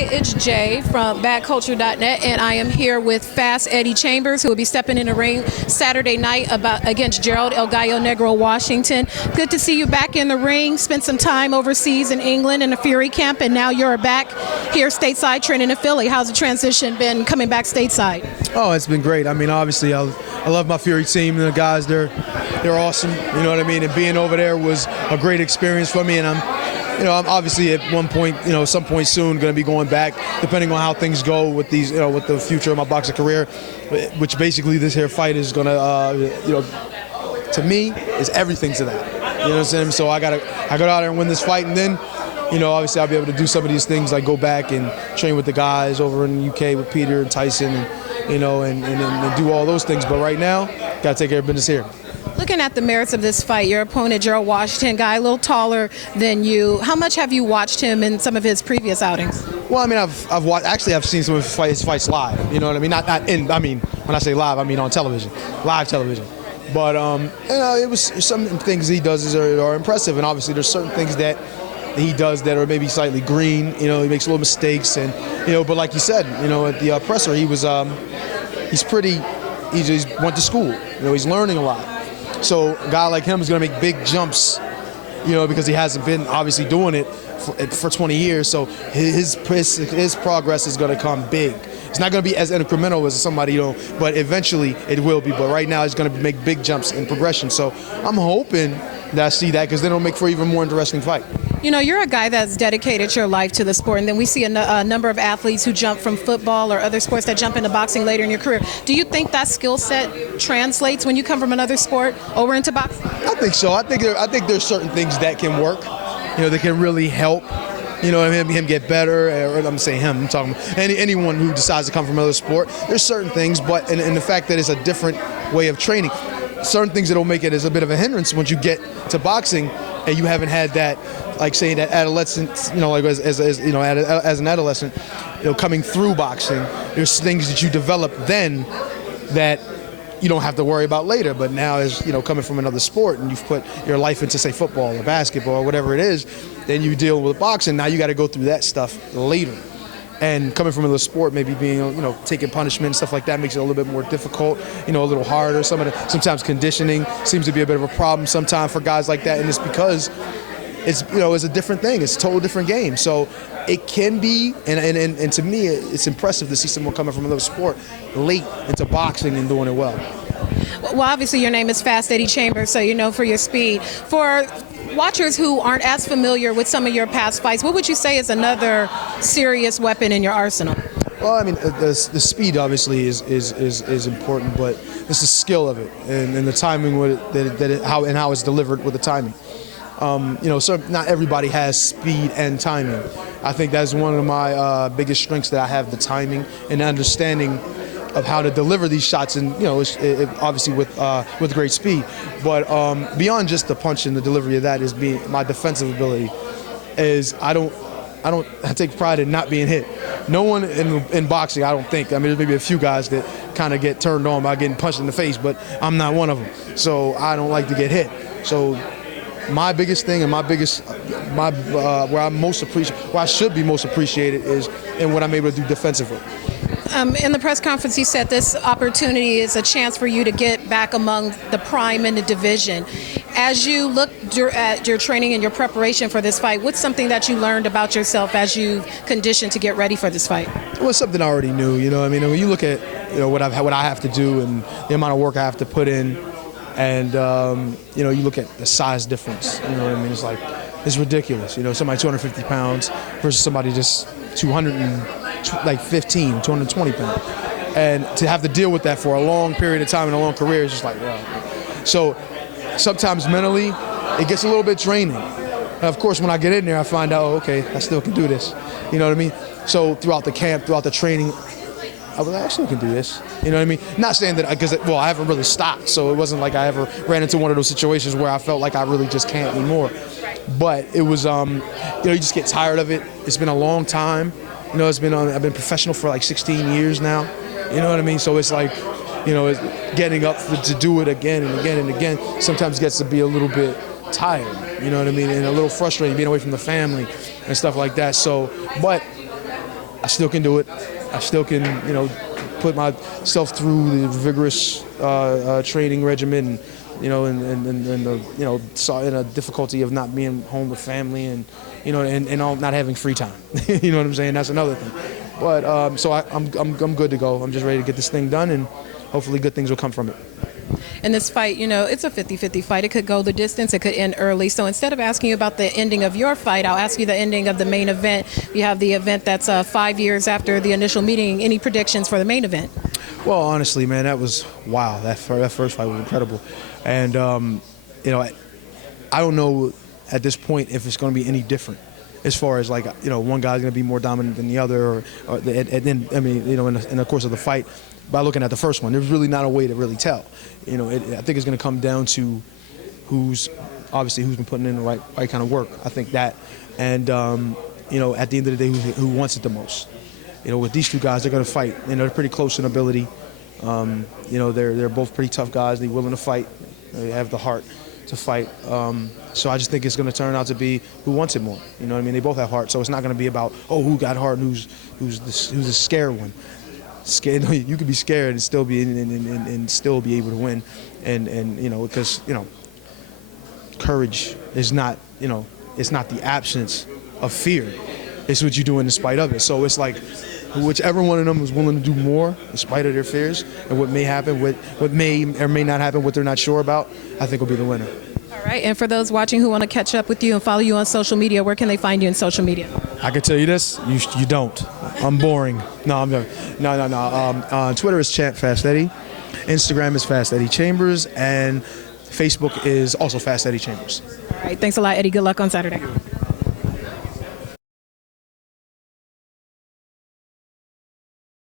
it's Jay from badculture.net, and I am here with Fast Eddie Chambers, who will be stepping in the ring Saturday night against Gerald Gallo Negro Washington. Good to see you back in the ring. Spent some time overseas in England in the Fury camp, and now you're back here stateside training in Philly. How's the transition been coming back stateside? Oh, it's been great. I mean, obviously, I love my Fury team. The guys, they're awesome. You know what I mean? And being over there was a great experience for me, and I'm obviously at one point, some point soon going to be going back, depending on how things go with these, with the future of my boxing career, which basically this here fight is going to, to me, is everything to that. You know what I'm saying? So I got out there and win this fight, and then, obviously I'll be able to do some of these things, like go back and train with the guys over in the UK with Peter and Tyson, and do all those things. But right now, got to take care of business here. Looking at the merits of this fight, your opponent, Gerald Washington, guy a little taller than you. How much have you watched him in some of his previous outings? Well, I mean, I've watched. Actually, I've seen some of his fights live. You know what I mean? I mean, when I say live, I mean on television, live television. But it was some things he does are impressive, and obviously there's certain things that he does that are maybe slightly green. He makes little mistakes, and but like you said, at the presser, he was he's went to school. He's learning a lot. So a guy like him is going to make big jumps, because he hasn't been obviously doing it for 20 years. So his progress is going to come big. It's not going to be as incremental as somebody, but eventually it will be. But right now he's going to make big jumps in progression. So I'm hoping that I see that, because then it'll make for an even more interesting fight. You're a guy that's dedicated your life to the sport, and then we see a number of athletes who jump from football or other sports that jump into boxing later in your career. Do you think that skill set translates when you come from another sport over into boxing? I think so. I think there's certain things that can work, that can really help, him get better. Or I'm saying him, I'm talking about anyone who decides to come from another sport. There's certain things, but and the fact that it's a different way of training, certain things that'll make it as a bit of a hindrance once you get to boxing and you haven't had that, like saying that adolescence, like as an adolescent, coming through boxing, there's things that you develop then that you don't have to worry about later. But now, as coming from another sport and you've put your life into, say, football or basketball or whatever it is, then you deal with boxing. Now you got to go through that stuff later. And coming from another sport, maybe being, taking punishment and stuff like that makes it a little bit more difficult, a little harder. Sometimes conditioning seems to be a bit of a problem sometimes for guys like that, and it's because it's a different thing. It's a total different game. So it can be, and to me, it's impressive to see someone coming from another sport late into boxing and doing it well. Well, obviously your name is Fast Eddie Chambers, so for your speed. For watchers who aren't as familiar with some of your past fights, what would you say is another serious weapon in your arsenal? Well, I mean, the speed obviously is important, but it's the skill of it and the timing with it, how it's delivered with the timing. So not everybody has speed and timing. I think that's one of my biggest strengths, that I have the timing and the understanding of how to deliver these shots, and obviously with great speed. But beyond just the punch and the delivery of that is my defensive ability. I take pride in not being hit. No one in boxing, I don't think. I mean, there's maybe a few guys that kind of get turned on by getting punched in the face, but I'm not one of them. So I don't like to get hit. So my biggest thing and where I should be most appreciated is in what I'm able to do defensively. In the press conference, you said this opportunity is a chance for you to get back among the prime in the division. As you look at your training and your preparation for this fight, what's something that you learned about yourself as you conditioned to get ready for this fight? Well, it's something I already knew. I mean, when you look at what I have to do and the amount of work I have to put in, and you look at the size difference. What I mean? It's ridiculous. Somebody 250 pounds versus somebody just 215, 220 pounds. And to have to deal with that for a long period of time in a long career is just like, wow. So sometimes mentally, it gets a little bit draining. And of course, when I get in there, I find out, okay, I still can do this. You know what I mean? So throughout the camp, throughout the training, I still can do this. You know what I mean? Not saying that, because, I haven't really stopped. So it wasn't like I ever ran into one of those situations where I felt like I really just can't anymore. But it was, you just get tired of it. It's been a long time. I've been professional for like 16 years now. You know what I mean? So it's like, it's getting up to do it again and again and again sometimes gets to be a little bit tired. You know what I mean? And a little frustrating being away from the family and stuff like that. So, but I still can do it. I still can, put myself through the vigorous training regimen, and the difficulty of not being home with family and not having free time. You know what I'm saying? That's another thing. But so I'm good to go. I'm just ready to get this thing done, and hopefully good things will come from it. In this fight, it's a 50-50 fight. It could go the distance. It could end early. So instead of asking you about the ending of your fight, I'll ask you the ending of the main event. You have the event that's 5 years after the initial meeting. Any predictions for the main event? Well, honestly, man, that was wow. That first fight was incredible, and I don't know at this point if it's going to be any different as far as one guy's going to be more dominant than the other, and then in the course of the fight. By looking at the first one, there's really not a way to really tell. I think it's going to come down to who's been putting in the right kind of work. I think that, and at the end of the day, who wants it the most. With these two guys, they're going to fight. They're pretty close in ability. They're both pretty tough guys. They're willing to fight. They have the heart to fight. So I just think it's going to turn out to be who wants it more. They both have heart, so it's not going to be about who got heart and who's the scared one. Scared, you could be scared and still be and still be able to win, and because courage is not it's not the absence of fear, it's what you do in spite of it. So it's like whichever one of them is willing to do more in spite of their fears and what may happen, what may or may not happen, what they're not sure about, I think will be the winner. All right, and for those watching who want to catch up with you and follow you on social media, where can they find you in social media? I can tell you this, you don't. I'm boring. No, I'm joking. No. Twitter is Champ Fast Eddie. Instagram is Fast Eddie Chambers, and Facebook is also Fast Eddie Chambers. All right, thanks a lot, Eddie. Good luck on Saturday.